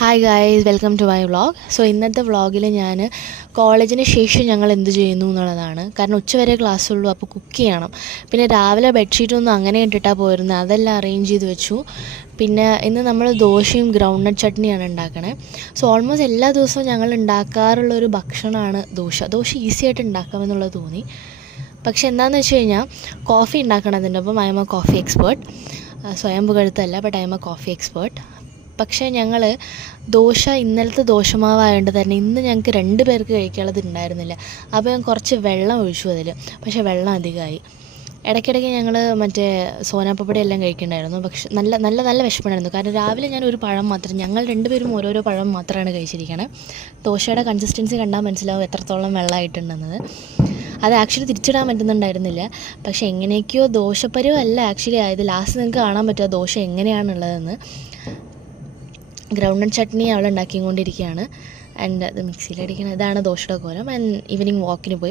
Hi guys, welcome to my vlog. So ഇന്നത്തെ വ്ളോഗിൽ ഞാൻ കോളേജിന് ശേഷം ഞങ്ങൾ എന്ത് ചെയ്യുന്നു എന്നുള്ളതാണ്. കാരണം ഉച്ചവരെ ക്ലാസ്സുള്ളൂ, അപ്പോൾ കുക്ക് ചെയ്യണം. പിന്നെ രാവിലെ ബെഡ്ഷീറ്റൊന്നും അങ്ങനെ ഇട്ടിട്ടാണ് പോയിരുന്നത്, അതെല്ലാം അറേഞ്ച് ചെയ്ത് വെച്ചു. പിന്നെ ഇന്ന് നമ്മൾ ദോശയും ഗ്രൗണ്ട് നട്ട് ചട്നിയാണ് ഉണ്ടാക്കണേ. സോ ഓൾമോസ്റ്റ് എല്ലാ ദിവസവും ഞങ്ങൾ ഉണ്ടാക്കാറുള്ളൊരു ഭക്ഷണമാണ് ദോശ ഈസി ആയിട്ട് ഉണ്ടാക്കാമെന്നുള്ളത് തോന്നി. പക്ഷെ എന്താണെന്ന് വെച്ച് കഴിഞ്ഞാൽ കോഫി ഉണ്ടാക്കണതിൻ്റെ ഒപ്പം I'm a coffee expert. സ്വയം പുകഴ്ത്തല്ല, but I'm a coffee expert. പക്ഷേ ഞങ്ങൾ ദോശ ഇന്നലത്തെ ദോശമാവായതുകൊണ്ട് തന്നെ ഇന്ന് ഞങ്ങൾക്ക് 2 പേർക്ക് കഴിക്കാനുള്ളത് ഉണ്ടായിരുന്നില്ല. അപ്പോൾ ഞാൻ കുറച്ച് വെള്ളം ഒഴിച്ചു അതിൽ. പക്ഷേ വെള്ളം അധികമായി. ഇടയ്ക്കിടയ്ക്ക് ഞങ്ങൾ മറ്റേ സോനാപ്പപ്പടി എല്ലാം കഴിക്കുന്നുണ്ടായിരുന്നു. പക്ഷെ നല്ല നല്ല നല്ല വിശപ്പുണ്ടായിരുന്നു. കാരണം രാവിലെ ഞാൻ ഒരു പഴം മാത്രം, ഞങ്ങൾ 2 പേരും ഓരോരോ പഴം മാത്രമാണ് കഴിച്ചിരിക്കണേ. ദോശയുടെ കൺസിസ്റ്റൻസി കണ്ടാൽ മനസ്സിലാവും എത്രത്തോളം വെള്ളമായിട്ടുണ്ടെന്നത്. അത് ആക്ച്വലി തിരിച്ചിടാൻ പറ്റുന്നുണ്ടായിരുന്നില്ല. പക്ഷേ എങ്ങനെയൊക്കെയോ ദോശപ്പരുവല്ല ആക്ച്വലി ആയത്. ലാസ്റ്റ് നിങ്ങൾക്ക് കാണാൻ പറ്റുമോ ദോശ എങ്ങനെയാണുള്ളതെന്ന്. ഗ്രൗണ്ട് നട്ട് ചട്നി അവൾ ഉണ്ടാക്കിക്കൊണ്ടിരിക്കുകയാണ്. ആൻഡ് അത് മിക്സിയിലടിക്കണം. ഇതാണ് ദോശയുടെ കോലം. ആൻഡ് ഈവനിങ് വാക്കിന് പോയി.